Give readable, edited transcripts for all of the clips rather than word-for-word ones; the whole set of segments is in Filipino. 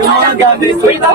mga gamit po ito.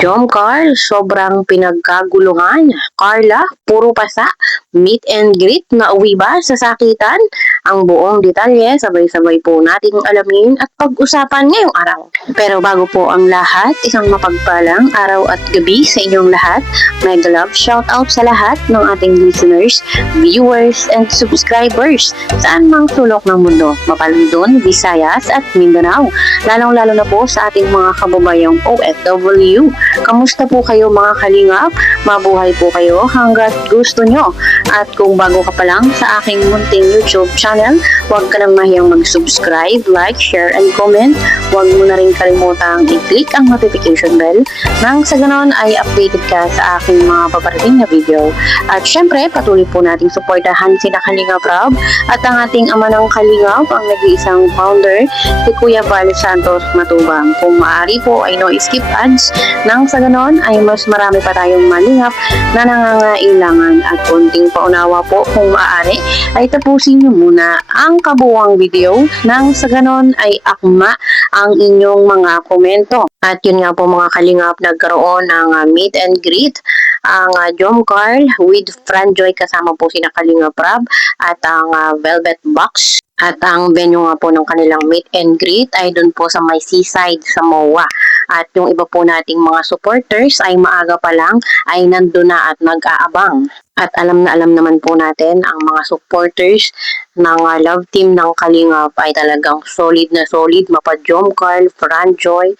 Jom Carl, sobrang pinagkaguluhan. Carla, puro pasa, meet and greet, nauwi ba sa sakitan? Ang buong detalye, sabay-sabay po nating alamin at pag-usapan ngayong araw. Pero bago po ang lahat, isang mapagpalang araw at gabi sa inyong lahat. Mega love shoutout sa lahat ng ating listeners, viewers, and subscribers saan mang sulok ng mundo, Mapalundon, Visayas at Mindanao. Lalong-lalo na po sa ating mga kababayang OFW. Kamusta po kayo mga kalingap? Mabuhay po kayo hanggat gusto nyo. At kung bago ka pa lang sa aking munting YouTube channel, huwag ka nang mahiyang mag-subscribe, like, share, and comment. Huwag mo na rin kalimutang i-click ang notification bell nang sa ganon ay updated ka sa aking mga paparating na video. At syempre, patuloy po nating suportahan sina Kalingap Rob at ang ating ama ng Kalingap, ang nag-iisang founder, si Kuya Val Santos Matubang. Kung maaari po ay no skip ads nang sa ganon ay mas marami pa tayong malingap na nangangailangan at konting paunawa po kung maaari ay tapusin nyo muna ang kabuuang video nang sa ganon ay akma ang inyong mga komento. At yun nga po mga kalingap, nagkaroon ng meet and greet ang Jom Carl with Franjoy kasama po sina Kalingap Rob at ang Velvet Box. At ang venue nga po ng kanilang meet and greet ay dun po sa may seaside sa MOA. At yung iba po nating mga supporters ay maaga pa lang ay nandun na at nag-aabang. At alam na alam naman po natin ang mga supporters ng love team ng Kalingap ay talagang solid na solid. Mapa Jom Carl, Franjoy,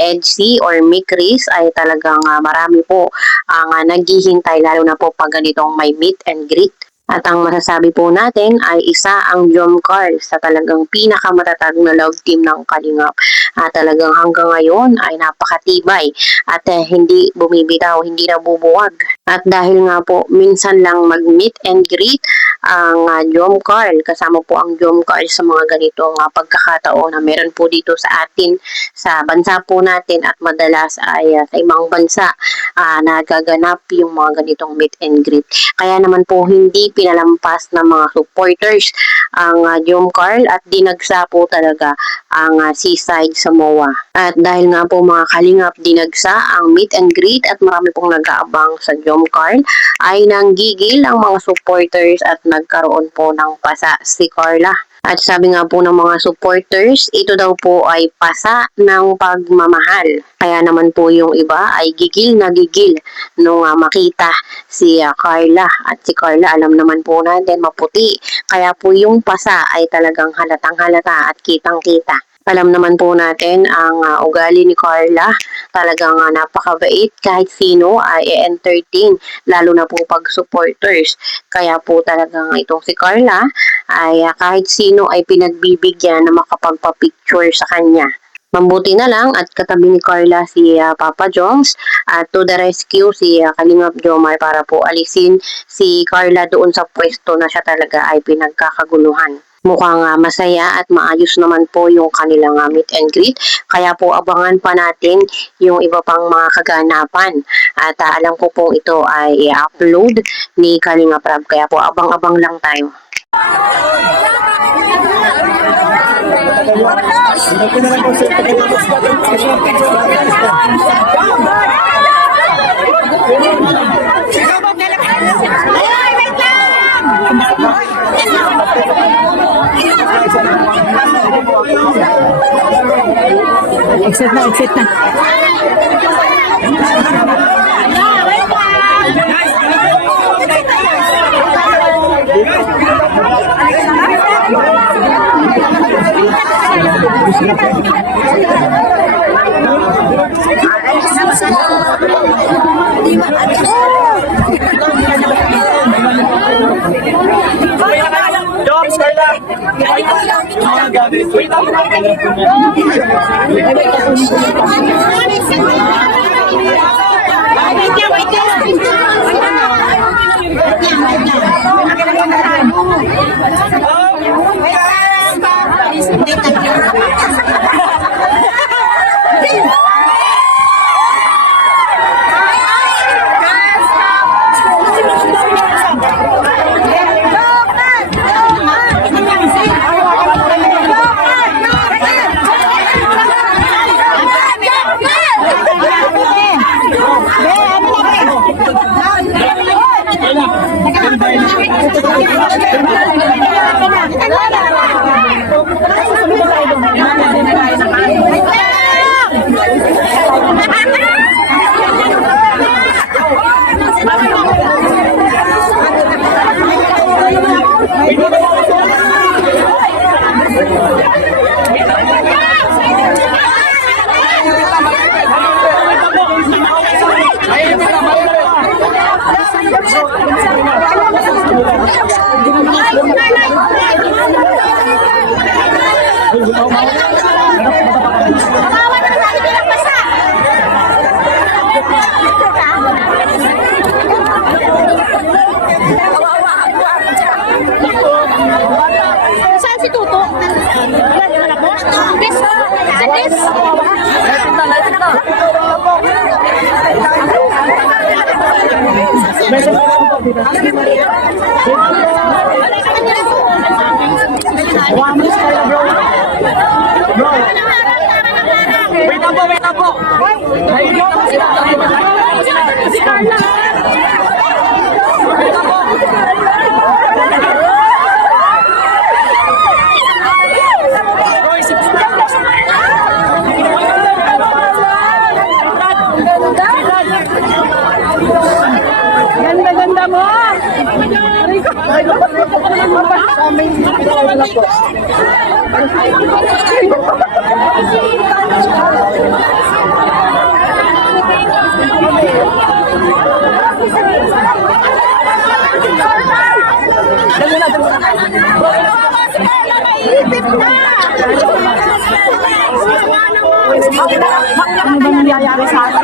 Edsy or Mick Reese ay talagang marami po ang naghihintay lalo na po pag ganitong may meet and greet. At ang masasabi po natin ay isa ang Jom Carl sa talagang pinakamatatag na love team ng Kalingap. Talagang hanggang ngayon ay napakatibay at hindi bumibitaw, hindi nabubuwag. At dahil nga po minsan lang mag-meet and greet ang Jom Carl, kasama po ang Jom Carl sa mga ganitong pagkakataon na meron po dito sa atin, sa bansa po natin at madalas ay sa ibang bansa nagaganap yung mga ganitong meet and greet. Kaya naman po hindi pinalampas ng mga supporters ang Jom Carl at dinagsa po talaga ang seaside sa MOA. At dahil nga po mga kalingap dinagsa ang meet and greet at marami pong nag-aabang sa Jom Carl ay nanggigil ang mga supporters at nagkaroon po ng pasa si Carla. At sabi nga po ng mga supporters, ito daw po ay pasa ng pagmamahal. Kaya naman po yung iba ay gigil na gigil nung makita si Carla. At si Carla, alam naman po natin, maputi. Kaya po yung pasa ay talagang halatang halata at kitang kita. Alam naman po natin ang ugali ni Carla, talagang napakabait kahit sino ay entertain, lalo na po pag supporters. Kaya po talagang itong si Carla ay kahit sino ay pinagbibigyan na makapagpa-picture sa kanya. Mabuti na lang at katabi ni Carla si Papa Joms at to the rescue si Kalingap Jomar para po alisin si Carla doon sa pwesto na siya talaga ay pinagkakaguluhan. Mukhang masaya at maayos naman po yung kanilang meet and greet. Kaya po abangan pa natin yung iba pang mga kaganapan. At alam ko po ito ay i-upload ni Kalingap Rob. Kaya po abang-abang lang tayo. Exit na, exit na. Joms, Carla! Mga gamit Saan si Tuto? Wait up po. Ganda-ganda mo! Ano ba nangyayari sa atin?